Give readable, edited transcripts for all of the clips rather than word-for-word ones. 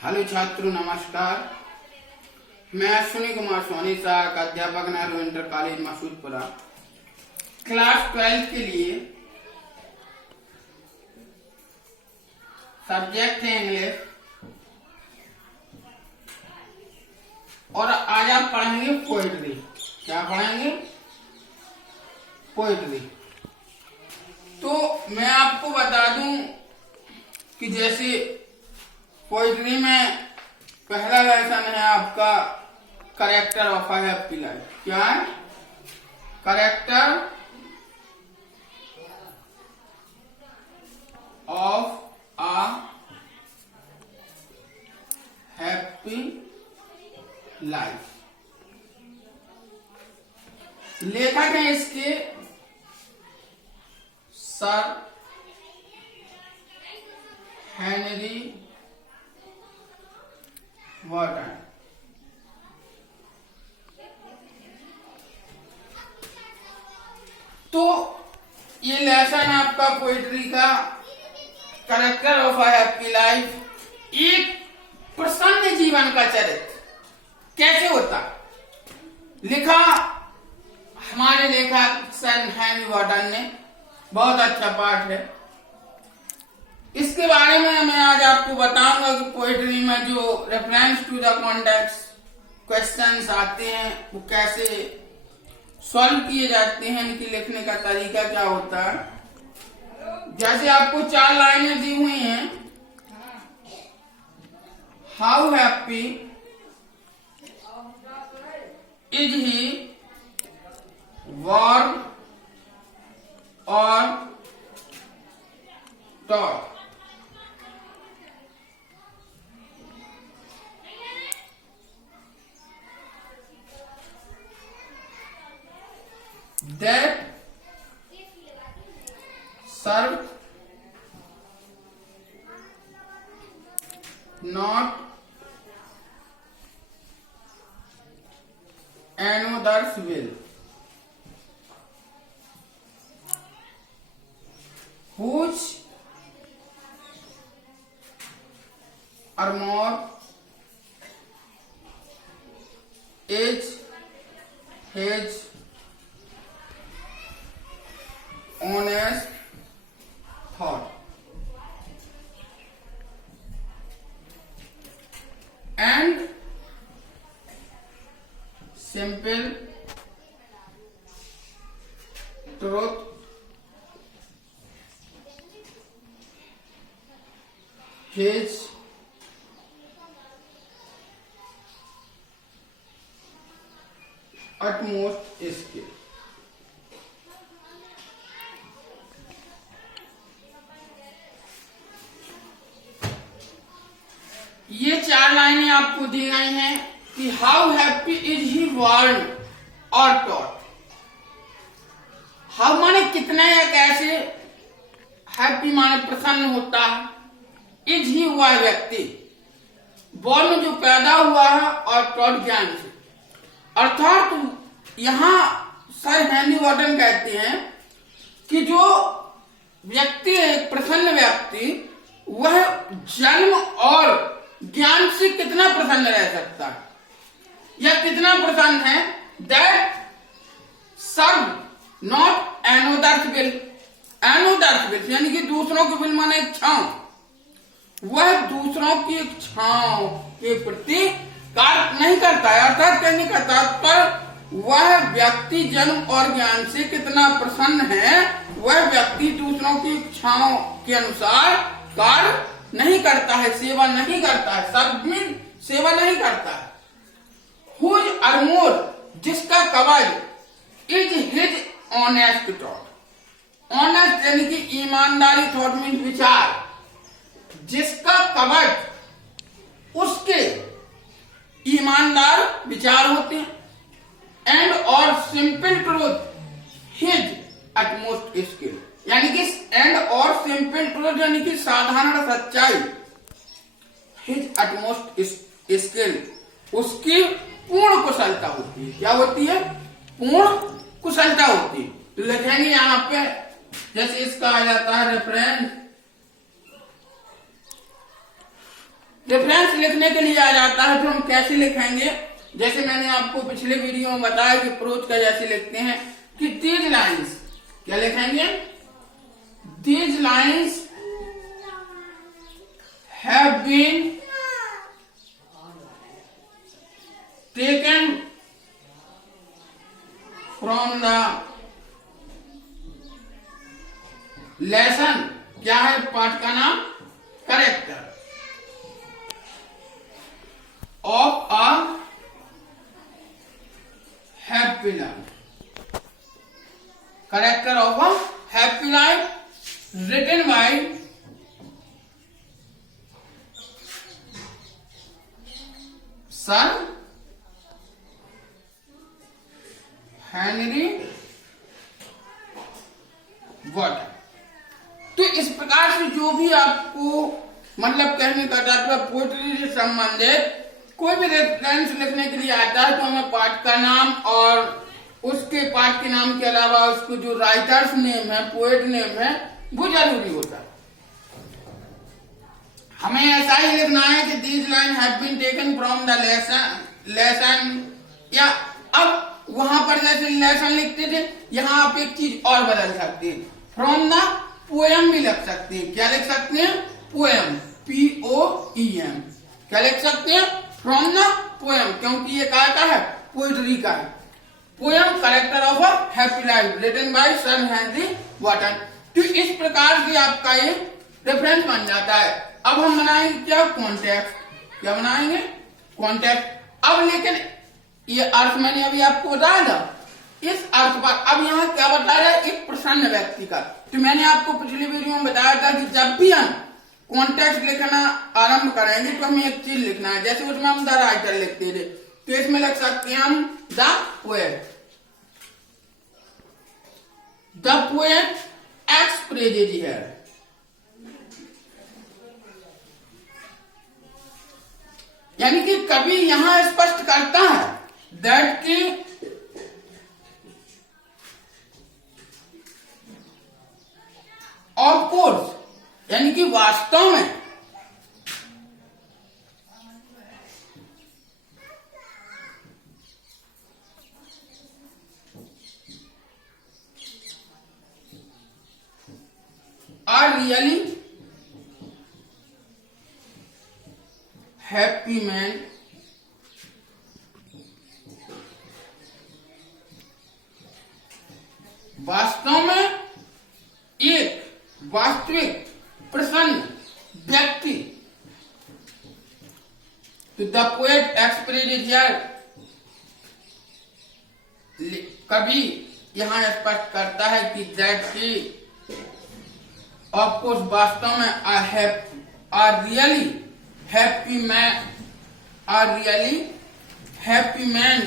Hello छात्रों, नमस्कार। मैं अश्विनी कुमार सोनी सहायक अध्यापक नेहरू इंटर कॉलेज मसूदपुरा क्लास 12 के लिए सब्जेक्ट है इंग्लिश। और आज आप पढ़ेंगे पोएट्री। क्या पढ़ेंगे? पोएट्री। तो मैं आपको बता दूं कि जैसे पोएट्री में पहला लेसन है आपका character of a happy life. क्या है? Character of a happy life. लेखक हैं इसके सर हेनरी वॉर्टन। तो ये लेसन आपका पोएट्री का character of a happy life, एक प्रसन्न जीवन का चरित्र कैसे होता, लिखा हमारे लेखक सर हेनरी वॉर्टन ने। बहुत अच्छा पाठ है। इसके बारे में मैं आज आपको बताऊंगा कि पोएट्री में जो reference to the context questions आते हैं वो कैसे सॉल्व किए जाते हैं, इनकी लिखने का तरीका क्या होता है। जैसे आपको 4 लाइनें दी हुई हैं। How happy is he born और taught. That served not another's will, whose armor is his honest thought, and simple truth his utmost skill। ये 4 लाइनें आपको दी गई हैं कि how happy is he born और टॉट। हाउ माने कितना या कैसे, हैप्पी माने प्रसन्न होता है, इज ही हुआ है व्यक्ति, वॉर्न जो पैदा हुआ है, और टॉट ज्ञान से। अर्थात यहाँ सर हेनरी वॉर्टन कहते हैं कि जो व्यक्ति है, प्रसन्न व्यक्ति, वह जन्म और ज्ञान से कितना प्रसन्न रह सकता है या कितना प्रसन्न है। That serve not another's will. Another's will यानी कि दूसरों के विल माने इच्छाओं, वह दूसरों की इच्छाओं के प्रति कार्य नहीं करता है। अर्थात कहने का तात्पर्य वह व्यक्ति जन्म और ज्ञान से कितना प्रसन्न है, वह व्यक्ति दूसरों की इच्छाओं के अनुसार कार्य नहीं करता है, सेवा नहीं करता है, सर्विंग सेवा नहीं करता है। हुज अरमोर जिसका कवच, is his honest thought. Honest यानी कि ईमानदारी, थॉट मीन विचार, जिसका कवच उसके ईमानदार विचार होते हैं। एंड और simple truth his utmost skill, यानी कि एंड और सिंपल ट्रूथ यानी कि साधारण सच्चाई, हिज अटमोस्ट स्किल उसकी पूर्ण कुशलता होती है। क्या होती है? पूर्ण कुशलता होती है। तो लिखेंगे यहाँ पे, जैसे इसका आ जाता है रेफरेंस रेफरेंस लिखने के लिए आ जाता है तो हम कैसे लिखेंगे, जैसे मैंने आपको पिछले वीडियो में बताया कि प्रोच का जैसे लिखते हैं कि दीज लाइन्स, क्या लिखेंगे, these lines have been taken from the lesson, क्या है पाठ का नाम, character of a happy life, character of a happy life written by sir Henry Wotton. तो इस प्रकार से जो भी आपको मतलब कहने का तात्पर्य पोएट्री से संबंधित कोई भी रेफरेंस लिखने के लिए आता है तो हमें पाठ का नाम और उसके पाठ के नाम के अलावा उसको जो राइटर्स नेम है, पोएट नेम है, वो जरूरी होता है। हमें ऐसा ही लिखना है कि these line have been taken from the lesson, या अब वहां पर जैसे लेसन लिखते थे, यहाँ आप एक चीज और बदल सकते हैं, फ्रॉम द पोएम भी लिख सकते हैं। क्या लिख सकते हैं, पोएम, POEM, क्या लिख सकते हैं, फ्रॉम द पोएम, क्योंकि ये क्या का है, पोएट्री का है। Poem character of a happy life written by sir Henry Wotton. तो इस प्रकार से आपका ये रेफरेंस बन जाता है। अब हम बनाएंगे क्या, कॉन्टेक्स्ट, क्या बनाएंगे, कॉन्टेक्स्ट। अब लेकिन ये अर्थ मैंने अभी आपको बताया था, इस अर्थ पर अब यहाँ क्या बताया, एक प्रसन्न व्यक्ति का। तो मैंने आपको पिछली वीडियो में बताया था कि जब भी हम कॉन्टेक्स्ट लिखना आरंभ करेंगे तो हमें एक चीज लिखना है, जैसे उसमें हम द राइटर लिखते थे तो इसमें लिख सकते हैं हम the poet, the poet expresses here, यानी कि कभी यहां स्पष्ट करता है दैट की ऑफ कोर्स, यानी कि वास्तव में आर रियली हैप्पी मैन वास्तव में एक वास्तविक प्रसन्न व्यक्ति। तो द पोएट एक्सप्रेसेस हियर, कभी यहां स्पष्ट करता है कि दैट की ऑफ कोर्स वास्तव में our really happy man, our really happy man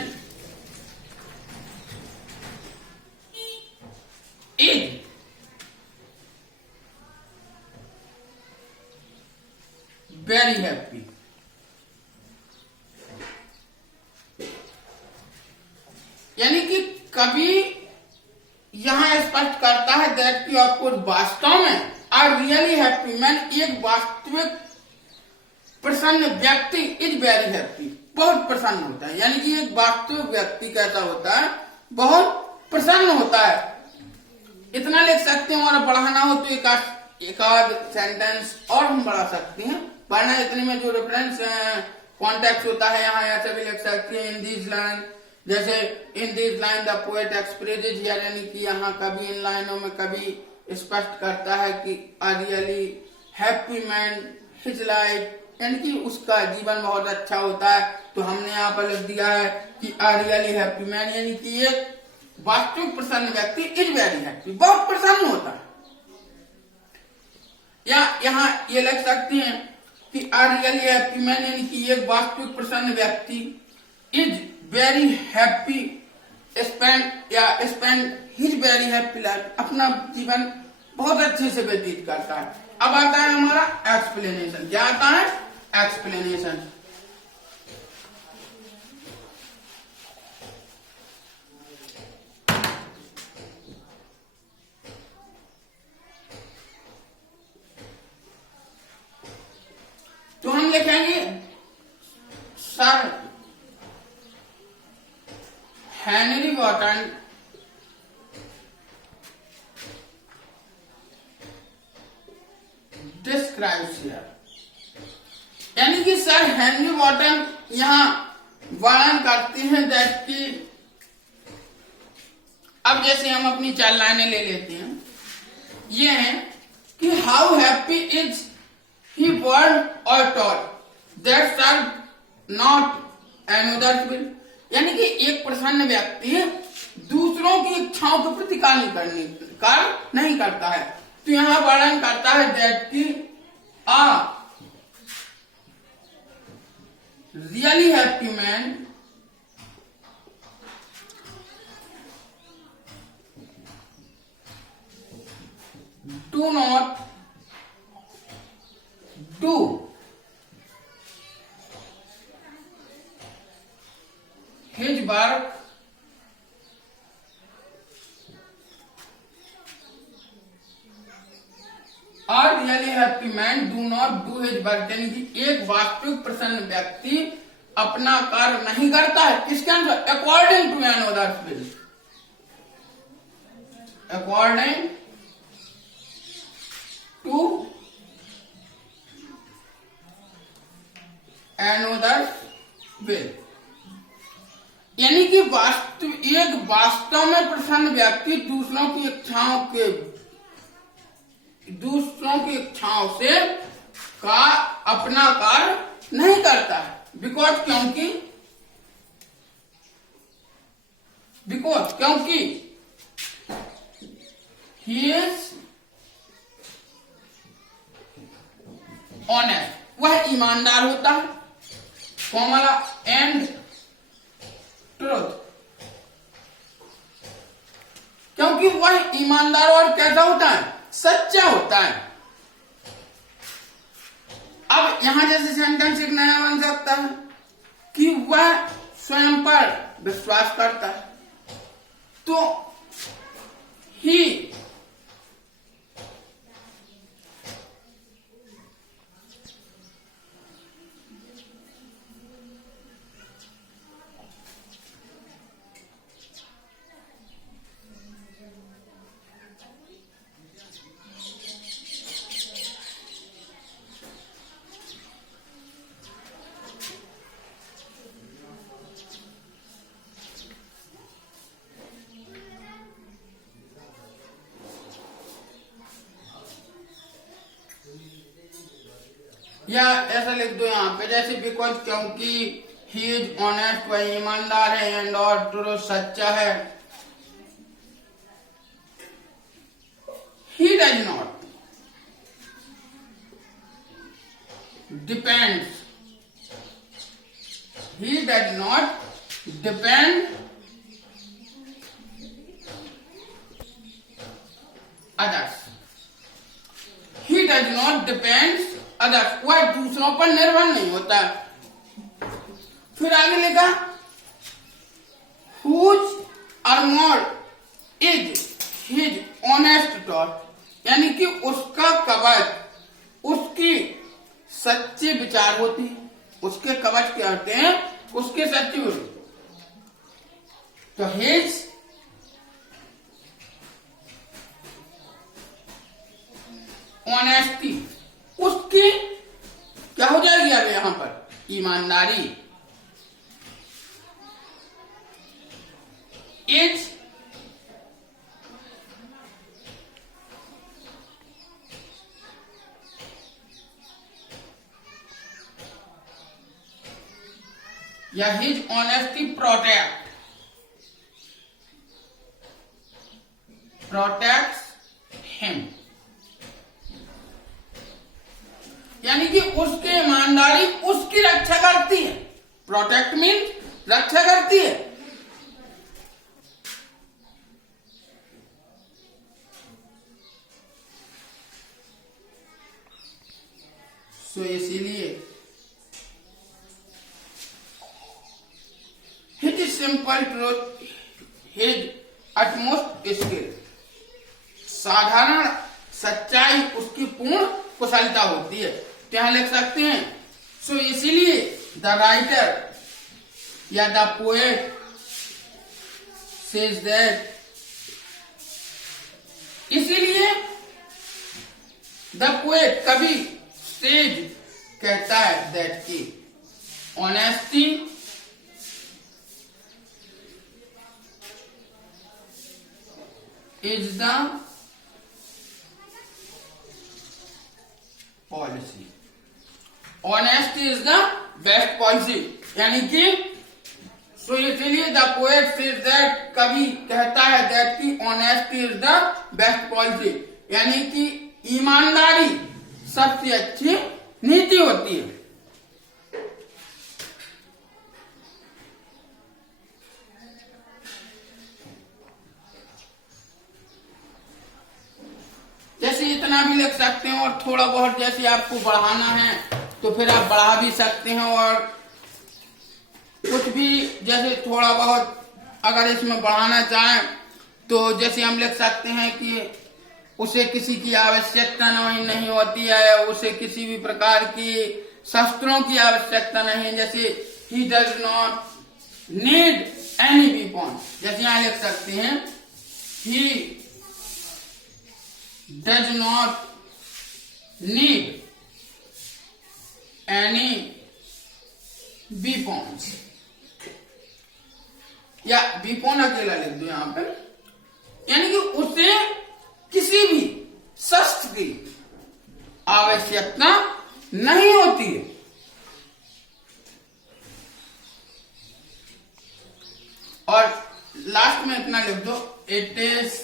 is very happy. यानी कि कभी यहां स्पष्ट करता है दैट की आपको वास्तव में आर रियली हैप्पी मैन, एक वास्तविक प्रसन्न व्यक्ति इज वेरी हैप्पी, बहुत प्रसन्न होता है। यानी कि एक वास्तविक व्यक्ति कैसा होता है, बहुत प्रसन्न होता है। इतना लिख सकते हैं, और बढ़ाना हो तो एक आध सेंटेंस और हम बढ़ा सकते हैं, वरना इतने में जो रेफरेंस कॉन्टेक्स्ट होता है यहाँ ऐसे भी लिख सकते हैं इन दिस लाइन, जैसे in this line the poet expresses here, यानी कि यहाँ कभी इन लाइनों में कभी स्पष्ट करता है कि our really happy man his life, यानी कि उसका जीवन बहुत अच्छा होता है। तो हमने यहाँ पर लिख दिया है कि आर रियली हैप्पी मैन, यानी कि एक वास्तविक प्रसन्न व्यक्ति इज वेरी हैप्पी, बहुत प्रसन्न होता है। या यहाँ ये लिख सकते हैं कि आर रियली हैप्पी मैन, यानी कि एक वास्तविक प्रसन्न व्यक्ति is very happy spend his very happy life, अपना जीवन बहुत अच्छे से व्यतीत करता है। अब आता है हमारा एक्सप्लेनेशन। क्या आता है, एक्सप्लेनेशन। तो हम लिख लिखेंगे sir Henry Wotton describes here, यानी कि सर हेनरी वॉटन यहां वर्णन करते हैं दैट की, अब जैसे हम अपनी 4 लाइनें ले लेते हैं, ये है कि how happy is he world और taught that serve not another will, यानी कि एक प्रसन्न व्यक्ति दूसरों की इच्छाओं के प्रति कार्य नहीं करता है। तो यहां वर्णन करता है दैट की a really happy man do not do his work or really happy man do not do his work, यानी कि एक वास्तविक प्रसन्न व्यक्ति अपना कार्य नहीं करता है किसके अनुसार, according to another's will, according to another's will, यानी कि वास्तव में प्रसन्न व्यक्ति दूसरों की इच्छाओं से अपना कार्य नहीं करता है, क्योंकि he is ऑनेस्ट, वह ईमानदार होता है, फॉर्मूला एंड ट्रूथ, क्योंकि वह ईमानदार और कैसा होता है, सच्चा होता है। अब यहां जैसे सेंटेंस एक नया बन सकता है कि वह स्वयं पर विश्वास करता है, तो ही या ऐसा लिख दो यहाँ पे जैसे बिकॉज, क्योंकि ही इज ऑनेस्ट, वह ईमानदार है, एंड और ट्रू सच्चा है, he does not depends, he does not depend others, he does not depend others, वह दूसरों पर निर्भर नहीं होता। फिर आगे लिखा whose armor is his honest thought, यानी कि उसका कवच उसकी सच्चे विचार होते हैं, उसके कवच क्या होते हैं, उसके सच्चे होते। तो हिज ऑनेस्टी, उसकी क्या हो जाएगी अब यहां पर, ईमानदारी, इज या हिज ऑनेस्टी प्रोटेक्ट्स हिम, यानी कि उसकी ईमानदारी उसकी रक्षा करती है। प्रोटेक्ट मीन्स रक्षा करती है। सो इसीलिए his simple truth his utmost skill, साधारण सच्चाई उसकी पूर्ण कुशलता होती है। क्या लिख सकते हैं, सो इसीलिए द राइटर या द पोएट सेज दैट, इसीलिए द पोएट कवि सेज कहता है दैट की honesty is the policy, honesty is the best policy. यानी कि सो इसीलिए द पोएट सेज दैट, कवि कहता है दैट की honesty is the best policy, यानी कि ईमानदारी सबसे अच्छी नीति होती है। जैसे इतना भी लिख सकते हैं, और थोड़ा बहुत जैसे आपको बढ़ाना है तो फिर आप बढ़ा भी सकते हैं, और कुछ भी जैसे थोड़ा बहुत अगर इसमें बढ़ाना चाहें तो जैसे हम लिख सकते हैं कि उसे किसी की आवश्यकता नहीं होती है, उसे किसी भी प्रकार की शस्त्रों की आवश्यकता नहीं है। जैसे he does not need any weapon, जैसे यहां लिख सकते हैं ही does not need any weapons, या weapon अकेला लिख दो यहां पे, यानी कि उसे किसी भी शस्त्र की आवश्यकता नहीं होती है। और लास्ट में इतना लिख दो, इट इज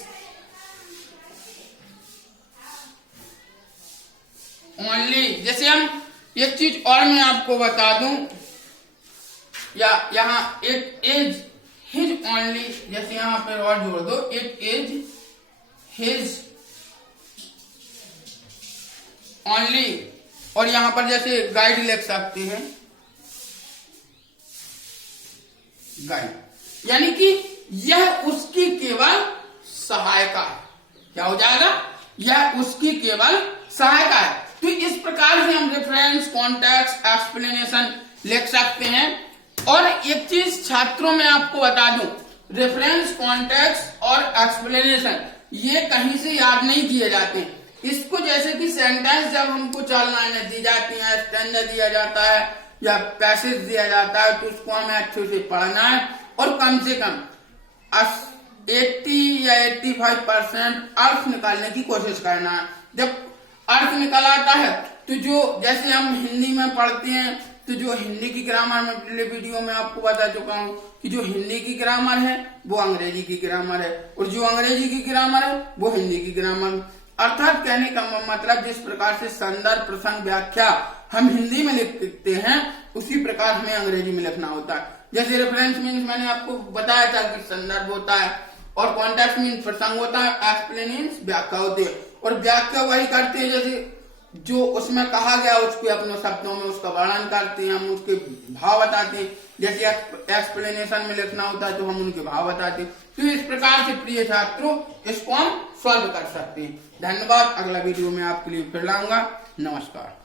ओनली, जैसे हम एक चीज और मैं आपको बता दूं, या यहां इट इज हिज ओनली, जैसे यहां पर और जोड़ दो, इट इज हिज ओनली, और यहां पर जैसे गाइड लिख सकते हैं, गाइड, यानी कि यह उसकी केवल सहायता है। क्या हो जाएगा? यह उसकी केवल सहायता है। तो इस प्रकार से हम रेफरेंस, कॉन्टेक्स्ट, एक्सप्लेनेशन लिख सकते हैं। और एक चीज छात्रों में आपको बता दूं, रेफरेंस, कॉन्टेक्स्ट और एक्सप्लेनेशन ये कहीं से याद नहीं किए जाते। इसको जैसे कि सेंटेंस जब हमको 4 लाइनें दी जाती हैं, स्टैंडा दिया जाता है या पैसेज दिया जाता है, तो उसको हमें अच्छे से पढ़ना है और कम से कम 80 या 85% अर्थ निकालने की कोशिश करना है। जब अर्थ निकल आता है तो जो जैसे हम हिंदी में पढ़ते हैं, तो जो हिंदी की ग्रामर में पिछले वीडियो में आपको बता चुका हूं कि जो हिंदी की ग्रामर है वो अंग्रेजी की ग्रामर है, और जो अंग्रेजी की ग्रामर है वो हिंदी की ग्रामर। अर्थात कहने का मतलब जिस प्रकार से संदर्भ, प्रसंग, व्याख्या हम हिंदी में लिखते हैं, उसी प्रकार हमें अंग्रेजी में लिखना होता है। जैसे रेफरेंस मीन्स मैंने आपको बताया था कि संदर्भ होता है, और कॉन्टेक्स्ट मीन्स प्रसंग होता है, एक्सप्लेनेशन व्याख्या होती है। और व्याख्या वही करते हैं जैसे जो उसमें कहा गया उसको अपने शब्दों में उसका वर्णन करते हैं, हम उसके भाव बताते हैं। जैसे एक्सप्लेनेशन में लिखना होता है तो हम उनके भाव बताते हैं। तो इस प्रकार से प्रिय छात्रों इसको हम सॉल्व कर सकते हैं। धन्यवाद। अगला वीडियो में आपके लिए फिर लाऊंगा। नमस्कार।